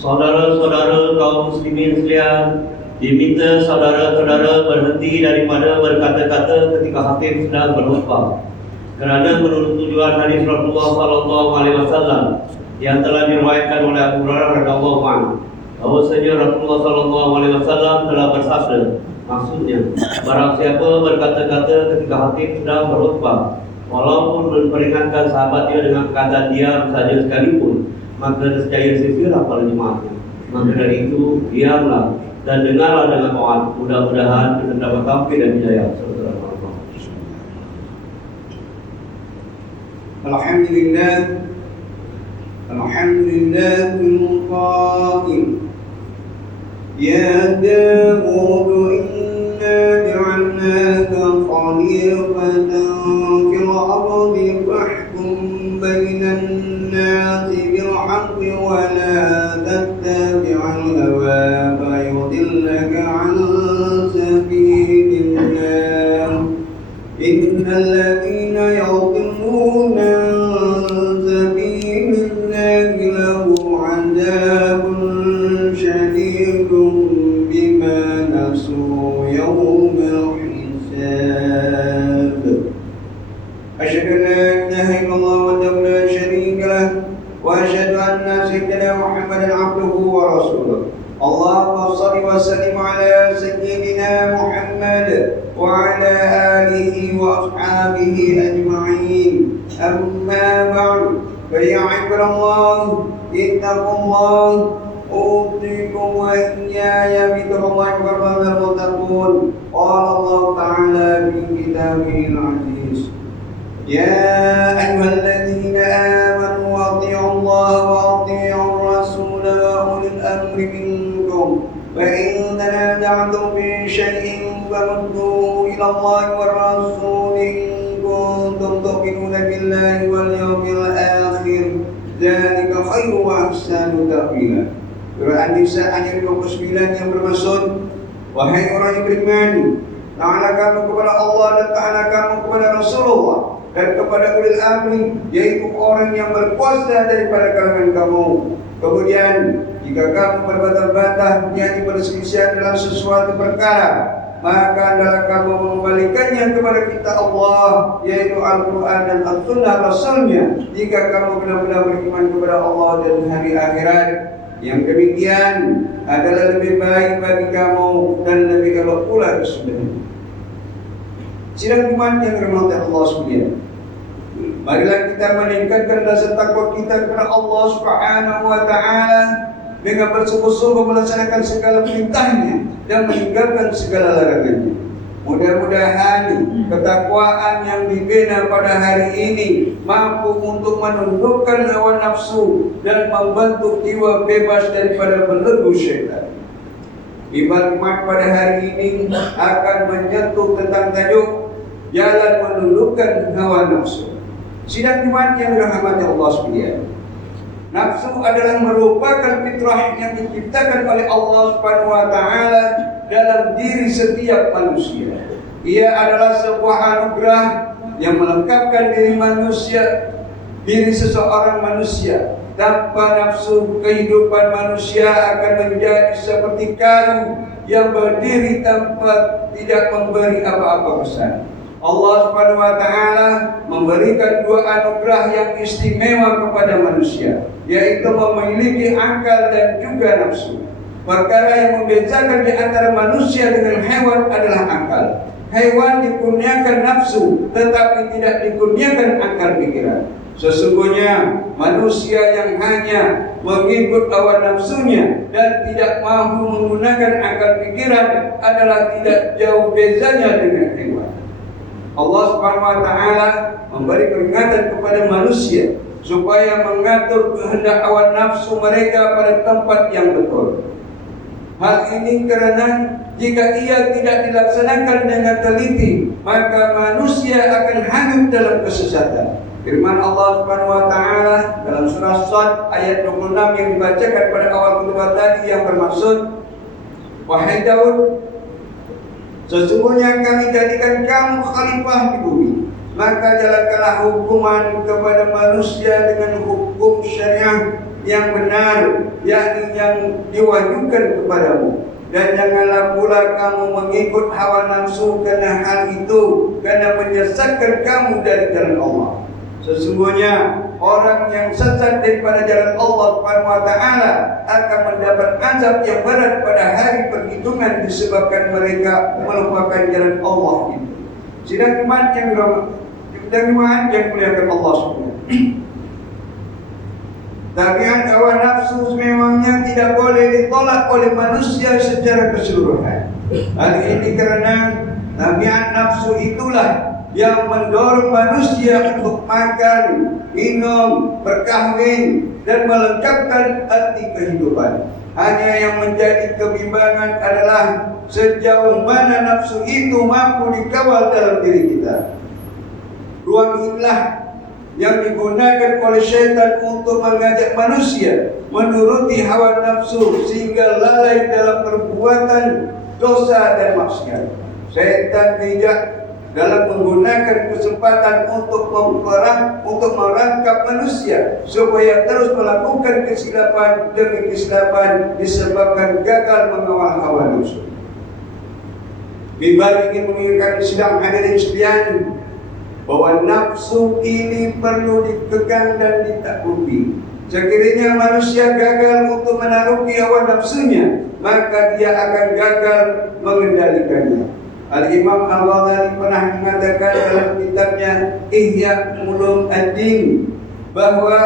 Saudara-saudara kaum muslimin sekalian, diminta saudara-saudara berhenti daripada berkata-kata ketika khatib sedang berkhutbah, kerana menurut tujuan hadis Rasulullah SAW yang telah diriwayatkan oleh Abu Hurairah radhiyallahu anhu, bahwasanya Rasulullah SAW telah bersabda, maksudnya, barang siapa berkata-kata ketika khatib sedang berkhutbah, walaupun memperingatkan sahabat dia dengan perkataan diam saja sekalipun, maka nescaya sia-sialah pada jemaatnya. Maka dari itu, diamlah dan dengarlah dengan taat. Mudah-mudahan kita dapat taufik dan hidayah. Alhamdulillah, alhamdulillah qaim. Ya Daud, inna ja'alnaka khalifatan fil ardi fahkum bainan nasi bil haqqi wa la tattabi'al hawa fayudillaka 'an sabilillah. Innal ladzina yudilluna 'an sabilillahi lahum 'adzabun syadidun bima nasu yawmal hisab. Asyhadu an la ilaha illallah wahdahu la syarika lah wa asyhadu anna sayyidina Muhammadan 'abduhu wa rasuluh. Allahumma shalli wa sallim ala sayyidina Muhammad wa ala alihi wa ashabihi ajma'in. Amma ba'du, fa ya ibadallah, ittaqullah, أوصيكم وإياي بتقوى الله والمتقون. قال الله تعالى في كتابه العزيز: يا أيها الذين آمنوا أطيعوا الله وأطيعوا الرسول وأولي الأمر منكم فإن تنازعتم في شيء فردوه إلى الله والرسول إن كنتم تؤمنون بالله واليوم الآخر ذلك خير وأحسن تأويلا. Surah An-Nisa ayat 29 yang bermaksud, wahai orang yang beriman, taatlah kamu kepada Allah dan taatlah kamu kepada Rasulullah dan kepada ulil amri, yaitu orang yang berkuasa daripada kalangan kamu. Kemudian jika kamu berbantah-bantah yakni berselisihan dalam sesuatu perkara, maka adalah kamu mengembalikannya kepada kitab Allah, yaitu Al-Quran dan As-Sunnah Rasulnya, jika kamu benar-benar beriman kepada Allah dan hari akhirat. Yang demikian adalah lebih baik bagi kamu dan lebih elok pula kesudahan. Sidang Jumat yang dirahmati Allah sekalian, marilah kita meningkatkan rasa takwa kita kepada Allah Subhanahu wa taala dengan bersungguh-sungguh melaksanakan segala perintahnya dan meninggalkan segala larangannya. Mudah-mudahan ketakwaan yang dibina pada hari ini mampu untuk menundukkan hawa nafsu dan membentuk jiwa bebas daripada belenggu syaitan. Ibadah Jumat pada hari ini akan menyentuh tentang tajuk jalan menundukkan hawa nafsu. Sidang Jumat yang dirahmati Allah sekalian, nafsu adalah merupakan fitrah yang diciptakan oleh Allah Subhanahu wa taala dalam diri setiap manusia. Ia adalah sebuah anugerah yang melengkapkan diri seseorang manusia. Tanpa nafsu, kehidupan manusia akan menjadi seperti kayu yang berdiri tanpa tidak memberi apa-apa kesan. Allah Subhanahu wa taala memberikan dua anugerah yang istimewa kepada manusia, yaitu memiliki akal dan juga nafsu. Perkara yang membedakan di antara manusia dengan hewan adalah akal. Hewan dikurniakan nafsu, tetapi tidak dikurniakan akal pikiran. Sesungguhnya manusia yang hanya mengikut hawa nafsunya dan tidak mampu menggunakan akal pikiran adalah tidak jauh bezanya dengan hewan. Allah Subhanahu wa taala memberi peringatan kepada manusia supaya mengatur kehendak hawa nafsu mereka pada tempat yang betul. Hal ini karena jika ia tidak dilaksanakan dengan teliti, maka manusia akan hanyut dalam kesesatan. Firman Allah Subhanahu wa taala dalam surah Shad ayat 26 yang dibacakan pada awal khutbah tadi yang bermaksud, wahai Daud, sesungguhnya kami jadikan kamu khalifah di bumi, maka jalankanlah hukuman kepada manusia dengan hukum syariah yang benar, yakni yang diwahyukan kepadamu. Dan janganlah pula kamu mengikut hawa nafsu kerana hal itu, kerana menyesatkan kamu dari jalan Allah. Sesungguhnya orang yang sesat daripada jalan Allah Subhanahu wa taala akan mendapat azab yang berat pada hari perhitungan disebabkan mereka melupakan jalan Allah itu. Sidang iman yang muliakan Allah Subhanahu. Tabiat hawa nafsu memangnya tidak boleh ditolak oleh manusia secara keseluruhan. Hal ini kerana tabiat nafsu itulah yang mendorong manusia untuk makan, minum, berkahwin dan melengkapkan arti kehidupan. Hanya yang menjadi kebimbangan adalah sejauh mana nafsu itu mampu dikawal dalam diri kita. Ruang inilah yang digunakan oleh syaitan untuk mengajak manusia menuruti hawa nafsu sehingga lalai dalam perbuatan dosa dan maksiat. Syaitan bijak dalam menggunakan kesempatan untuk merangkap manusia supaya terus melakukan kesilapan demi kesilapan disebabkan gagal mengawal hawa nafsu. Bimbang ingin mengingatkan sidang hadirin sekalian bahwa nafsu ini perlu dikekang dan ditakluki. Sekiranya manusia gagal untuk menaklukkan hawa nafsunya, maka dia akan gagal mengendalikannya. Al-Imam Al-Ghazali pernah mengatakan dalam kitabnya Ihya Ulumuddin bahwa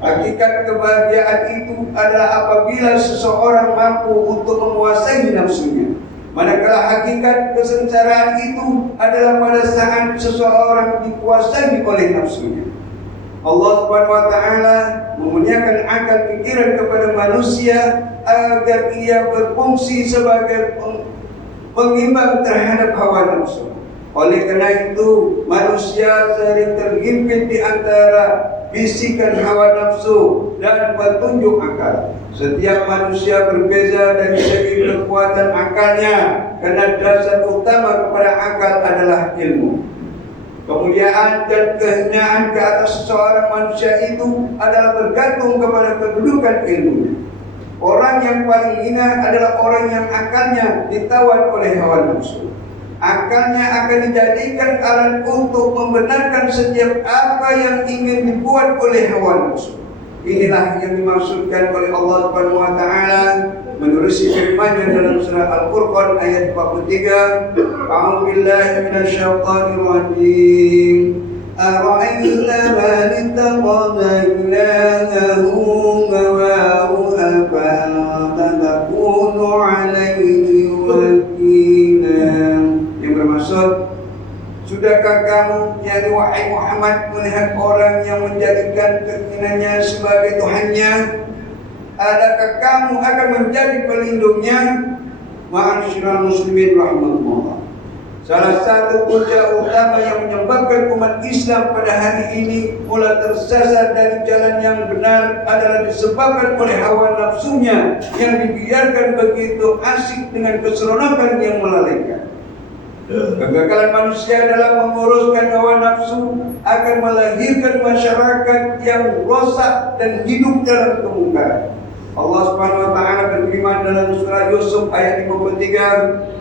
hakikat kebahagiaan itu adalah apabila seseorang mampu untuk menguasai nafsunya. Manakala hakikat kesengsaraan itu adalah pada saat seseorang dikuasai oleh nafsunya. Allah Subhanahu wa taala memuliakan akal pikiran kepada manusia agar ia berfungsi sebagai pengimbang terhadap hawa nafsu. Oleh kerana itu, manusia sering terhimpit di antara bisikan hawa nafsu dan petunjuk akal. Setiap manusia berbeza dari segi kekuatan akalnya, kerana dasar utama kepada akal adalah ilmu. Kemuliaan dan kehinaan ke atas seseorang manusia itu adalah bergantung kepada kedudukan ilmunya. Orang yang paling hina adalah orang yang akalnya ditawan oleh hawa nafsu. Akalnya akan dijadikan alat untuk membenarkan setiap apa yang ingin dibuat oleh hawa nafsu. Inilah yang dimaksudkan oleh Allah Subhanahu wa taala menerusi firman-Nya dalam surah Al-Furqan ayat 43. A'udzu billahi minasyaitonir rajim. Ara'aita man ittakhadha ilahahu hawahu afa anta takunu 'alaihi wakila. Yang bermaksud, sudahkah kamu, yakni wahai Muhammad, melihat orang yang menjadikan keinginannya sebagai Tuhannya? Adakah kamu akan menjadi pelindungnya? Ma'asyiral muslimin rahimahullah. Salah satu punca utama yang menyebabkan umat Islam pada hari ini mulai tersesat dari jalan yang benar adalah disebabkan oleh hawa nafsunya yang dibiarkan begitu asik dengan keseronokan yang melalaikan. Kegagalan manusia dalam menguruskan hawa nafsu akan melahirkan masyarakat yang rosak dan hidup dalam kemungkaran. Allah Subhanahu wa taala berfirman dalam surah Yusuf ayat 53,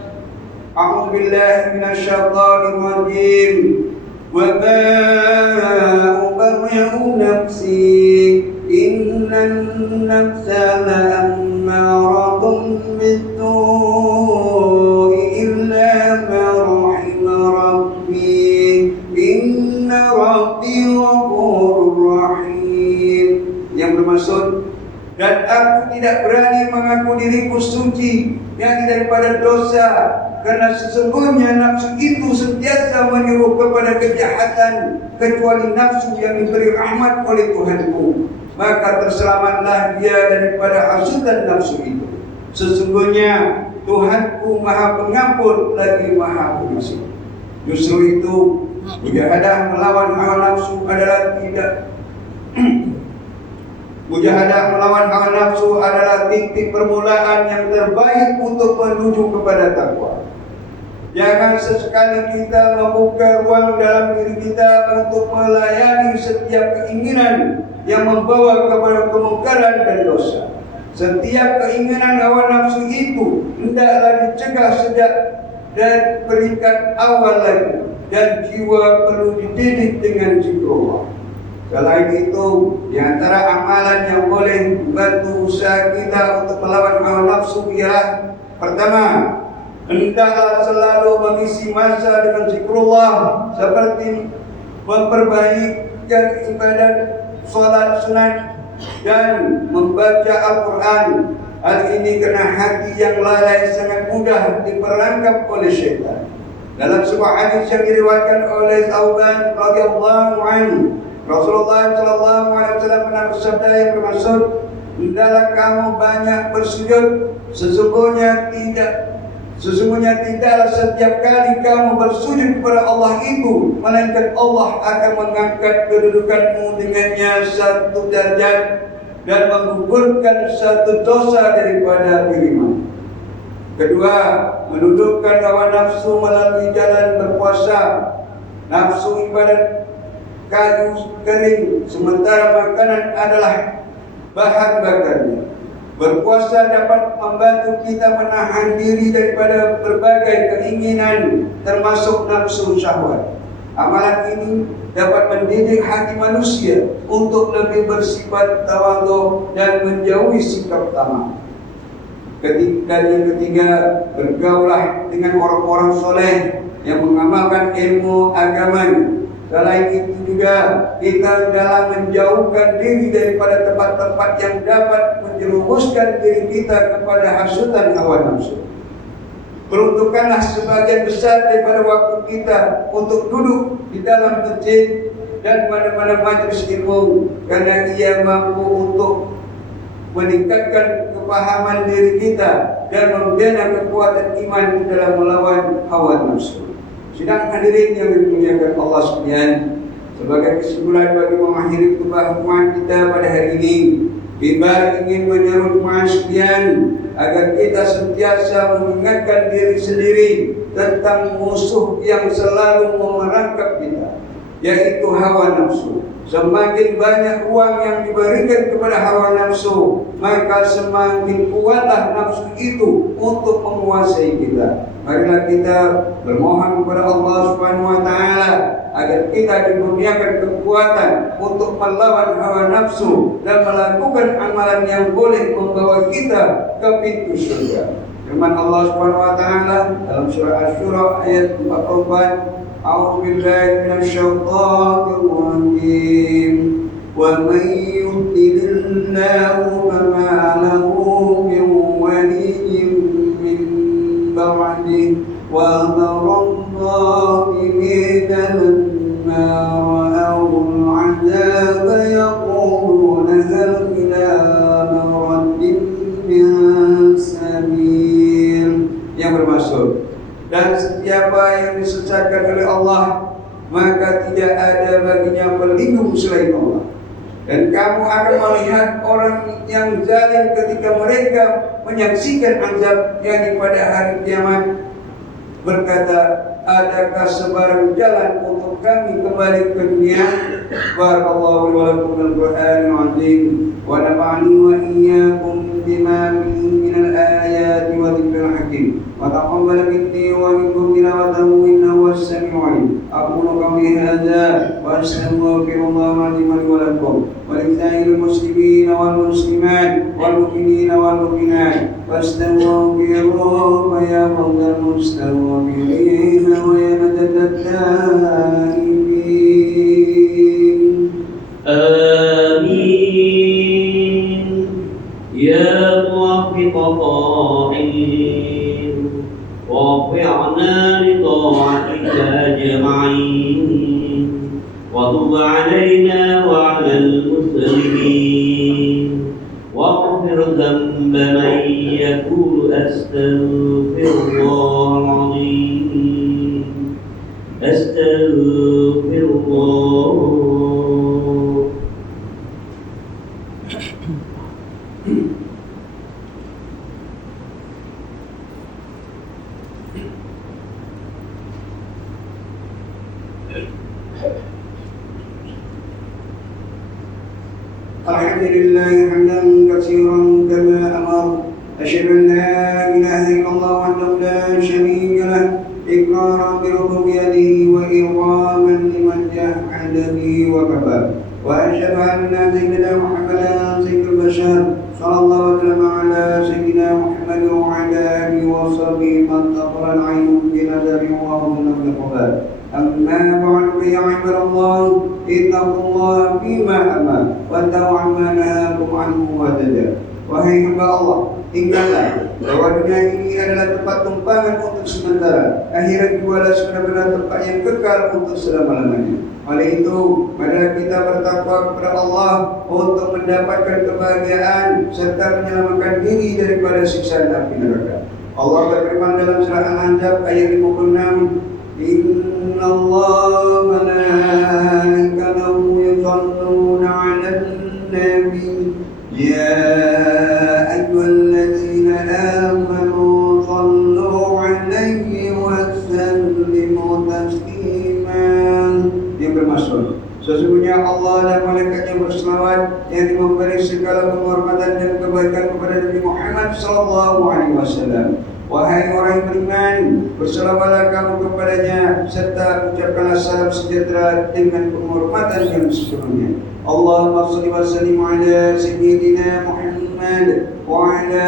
A'udzu billahi minasyaitonir rajim. Wa ma ubarri'u nafsi innan nafsa la'ammaratun bis-su'i illa ma rahima rabbi inna rabbi ghafurur rahim. Yang bermaksud, dan aku tidak berani mengaku diriku suci yang daripada dosa, kerana sesungguhnya nafsu itu sentiasa menyuruh kepada kejahatan kecuali nafsu yang diberi rahmat oleh Tuhanku. Maka terselamatlah dia daripada hasutan nafsu itu. Sesungguhnya Tuhanku Maha Pengampun lagi Maha Pengasih. Justru itu, mujahadah melawan hawa nafsu adalah mujahadah melawan hawa nafsu adalah titik permulaan yang terbaik untuk menuju kepada takwa. Jangan sesekali kita membuka ruang dalam diri kita untuk melayani setiap keinginan yang membawa kepada kemungkaran dan dosa. Setiap keinginan hawa nafsu itu hendaklah dicegah sejak dan peringkat awal lagi, dan jiwa perlu dididik dengan zikrullah. Selain itu, di antara amalan yang boleh membantu usaha kita untuk melawan hawa nafsu ialah: pertama, hendaklah selalu mengisi masa dengan zikrullah, seperti memperbaikan ibadat salat sunat dan membaca Al-Quran. Hal ini karena hati yang lalai sangat mudah diperangkap oleh syaitan. Dalam sebuah hadis yang diriwayatkan oleh Thauban radhiyallahu anhu, Rasulullah sallallahu alaihi wasallam pernah bersabda yang bermaksud, hendaklah kamu banyak bersujud. Sesungguhnya tidaklah setiap kali kamu bersujud kepada Allah itu, melainkan Allah akan mengangkat kedudukanmu dengannya satu derajat dan menggugurkan satu dosa daripada dirimu. Kedua, menundukkan hawa nafsu melalui jalan berpuasa. Nafsu ibadat kayu kering, sementara makanan adalah bahan bakarnya. Berpuasa dapat membantu kita menahan diri daripada berbagai keinginan, termasuk nafsu syahwat. Amalan ini dapat mendidik hati manusia untuk lebih bersifat tawadhu dan menjauhi sikap tamak. Yang ketiga, bergaulah dengan orang-orang soleh yang mengamalkan ilmu agama. Selain itu juga, kita dalam menjauhkan diri daripada tempat-tempat yang dapat menjerumuskan diri kita kepada hasutan hawa nafsu. Peruntukkanlah sebagian besar daripada waktu kita untuk duduk di dalam masjid dan pada majlis ilmu, karena ia mampu untuk meningkatkan kepahaman diri kita dan membina kekuatan iman dalam melawan hawa nafsu. Sidang hadirin yang dimuliakan Allah sekalian, sebagai kesimpulan bagi mengakhiri pertemuan kita pada hari ini, Bibar ingin menyeru jemaah sekalian agar kita sentiasa mengingatkan diri sendiri tentang musuh yang selalu memerangkap kita, yaitu hawa nafsu. Semakin banyak ruang yang diberikan kepada hawa nafsu, maka semakin kuatlah nafsu itu untuk menguasai kita. Marilah kita bermohon kepada Allah Subhanahu wa taala agar kita dikurniakan kekuatan untuk melawan hawa nafsu dan melakukan amalan yang boleh membawa kita ke pintu surga. Firman Allah Subhanahu wa taala dalam surah Asy-Syura ayat 44, A'udzu billahi minasyaitonir rajim. Wa may yudlilillahu fama lahu min waliyyin min ba'di wa dharra-dhalimin lamma ra'awul 'adzaba yaquluna hal ila maraddin min sabil. Yang bermaksud, dan setiapa yang disesatkan oleh Allah, maka tidak ada baginya pelindung selain Allah. Dan kamu akan melihat orang yang zalim ketika mereka menyaksikan azab yang pada hari kiamat, berkata, adakah sebarang jalan untuk kami kembali ke dunia? Barakallahu wa lakum bil Qur'anil azim wa nafa'ani wa iyyakum bima fihi minal ayati wa dzikril hakim wa taqabbal minni wa minkum tilawatahu innahu was-sami'ul 'alim. Aqulu qawli hadza wa astaghfirullaha li wa lakum wa lisa'iril muslimina wal muslimat wal mu'minina wal mu'minat fastaghfiruhu fa ya fawzal mustaghfirin wa ya najatat ta'imin. آمين يا موفق طاعين ووفقنا لطاعتك أجمعين وتب علينا وعلى المسلمين واغفر ذنب من يقول أستغفر الله العظيم أستغفر الحمد لله حمدا كثيرا كما أمر أشهد أن لا إله إلا الله وحده لا شريك له إقرارا بربوبيته وإرغاما لمن جحد به وكفر وأشهد أن سيدنا محمدا سيد البشر صلى الله وسلم على سيدنا محمد وعلى آله وصحبه من تقر العين بنظر وأذن بقبال أما بعد فيا عباد الله اتقوا الله فيما أمر واتقوا عما نهاكم عنه وزجر. Wahai hamba Allah, ingatlah bahwa dunia ini adalah tempat tumpangan untuk sementara. Akhirat juga adalah sebenar-benar tempat yang kekal untuk selama-lamanya. Oleh itu, marilah kita bertakwa kepada Allah untuk mendapatkan kebahagiaan serta menyelamatkan diri daripada siksaan api neraka. Allah berfirman dalam surah Al-Anzab ayat 56, Inna Allah malaikatahu yusalluna 'alan nabi ya ayyuhallazina amanu sallu 'alaihi wa sallimu taslima. Yang bermaksud, sesungguhnya Allah dan malaikatnya berselawat yang memberi segala penghormatan dan kebaikan kepada Nabi Muhammad SAW. Wahai orang yang beriman, berselawatlah kamu kepadanya serta ucapkanlah salam sejahtera dengan penghormatan yang sepenuhnya. Allahumma shalli wa sallim ala sayyidina Muhammad wa ala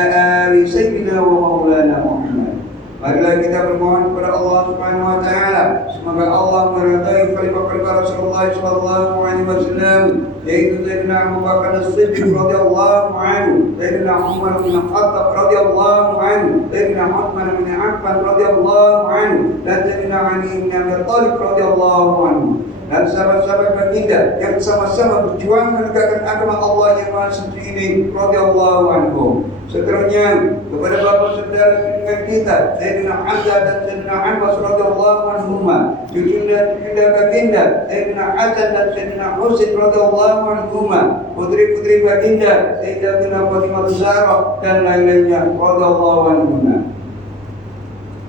ali sayyidina wa maulana Muhammad. Marilah kita bermohon kepada Allah Subhanahu wa taala semoga Allah meridai khalifah Rasulullah sallallahu alaihi wasallam yaitu Sayyidina Abu Bakar As-Siddiq radhiyallahu anhu, Sayyidina Umar bin Khattab radhiyallahu anhu, Sayyidina Utsman bin Affan radhiyallahu anhu dan Sayyidina Ali bin Abi Thalib radhiyallahu anhu dan sahabat-sahabat baginda yang sama-sama berjuang menegakkan agama Allah yang Maha Suci ini radhiyallahu anhum. Seterusnya kepada bapa saudara dengan kita Sayyidina Hamzah dan Sayyidina Abbas radhiyallahu anhuma, cucu dan cucu baginda Sayyidina Hasan dan Sayyidina Husain radhiyallahu anhuma, putri-putri baginda Sayyidatina Fatimah Zahra dan lain-lainnya radhiyallahu anhuma.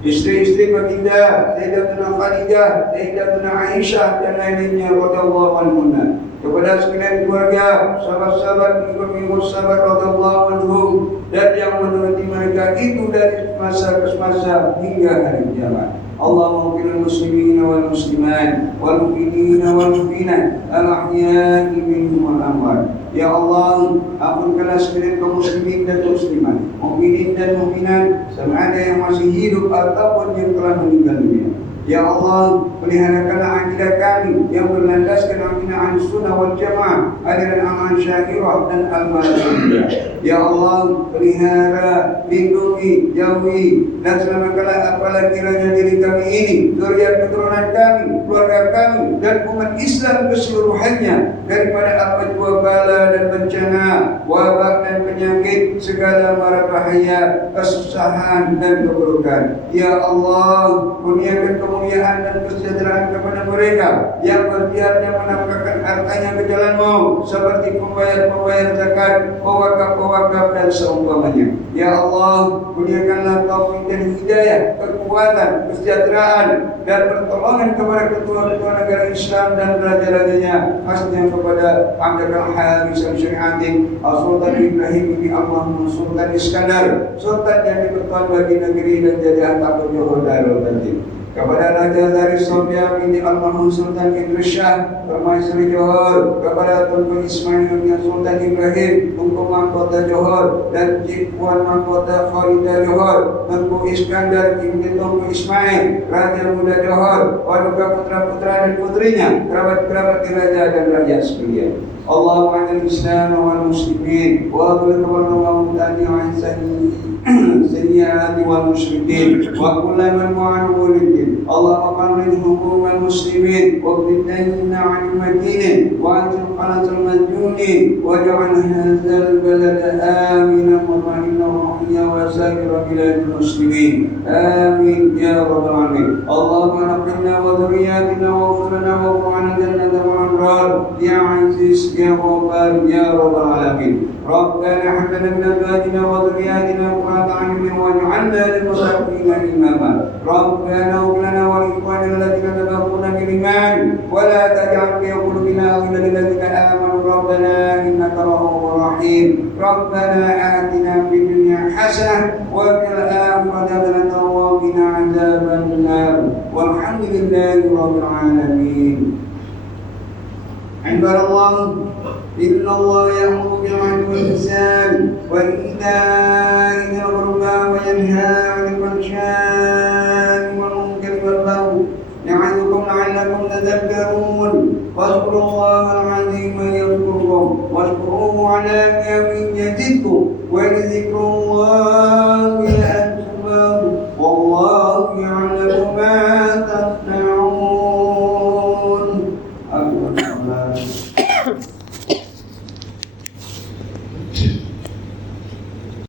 Istri-istri baginda Sayyidatina Khadijah, Sayyidatina Aisyah dan lain-lainnya radhiyallahu anhuma. Kepada sekalian keluarga, sahabat-sahabat, pengikut sahabat radhiyallahu anhum dan yang menuruti mereka itu dari masa ke masa hingga hari kiamat. Allahumma ighfir lil muslimin wal muslimat wal mu'minina wal mu'minat al ahya'i minhum wal amwat. Ya Allah, ampunkanlah sekalian kaum muslimin dan muslimat, mukminin dan mukminat, sama ada yang masih hidup ataupun yang telah meninggal dunia. Ya Allah, peliharakanlah akidah kami yang berlandaskan akidah Ahlussunnah wal Jamaah, aliran aman syakirah dan al-malah. Ya Allah, pelihara, lindungi, jauhi dan selamatkanlah apalah kiranya diri kami ini, zuriat keturunan kami, keluarga kami dan umat Islam keseluruhannya daripada apa jua bala dan bencana, wabak dan penyakit, segala mara bahaya, kesusahan dan keburukan. Ya Allah, kurniakan kemuliaan dan kesejahteraan kepada mereka yang berjihad dan menafkahkan hartanya ke jalan-Mu seperti pembayar-pembayar zakat, pewakaf-pewakaf dan seumpamanya. Ya Allah, kurniakanlah taufik dan hidayah, kekuatan, kesejahteraan dan pertolongan kepada ketua-ketua negara Islam dan raja-rajanya, khasnya kepada Amir al-Haris al-Syari'ati, Sultan Ibrahim bin Al-Mahmud Sultan Iskandar, Sultan yang dipertuan bagi negeri dan jajahan Takluk Johor Darul Banjir. Kepada Raja dari Sofia binti Al-Mahmud Sultan Idris Shah Permaisuri Johor, kepada Tunku Ismail bin Sultan Ibrahim Tunku Mahkota Johor dan Cik Puan Mahkota Khalidah Johor, Tunku Iskandar binti Tunku Ismail Raja Muda Johor, paduka putra-putra dan putrinya, kerabat-kerabat raja dan rakyat sekalian. Allahumma a'inil Islam wal muslimin wa qul tawallahu mutani an sayyiati wal musyrikin wa kullu man wa'anu lil Allahumma qanil hukumal muslimin wa qidna 'anil madinin wa anzil qanatul majnunin wa ja'al hadzal balada aminan mutma'innan wa sa'ira biladil muslimin. Amin ya rabbal alamin. Allahumma naqqina wa dhurriyyatina wa qulna wa qana jannata wa anrar ya aziz ya ghaffar ya rabbal alamin. Rabbana hab lana min azwajina wa dhurriyyatina qurrata a'yunin waj'alna lil muttaqina imama. Rabbana hab lana wa li ikhwanina alladhina sabaquna bil iman wa la taj'al fi qulubina ghillan lil ladzina amanu rabbana ربنا إنك رؤوف رحيم ربنا آتنا في الدنيا حسنة وفي الآخرة حسنة وقنا عذاب النار والحمد لله رب العالمين. عباد الله إن الله يأمر بالعدل والإحسان وإيتاء ذي القربى وينهى عن الفحشاء والمنكر والبغي يعظكم لعلكم تذكرون واذكروا الله العظيم يذكركم واشكروه على نعمه يزدكم ولذكر الله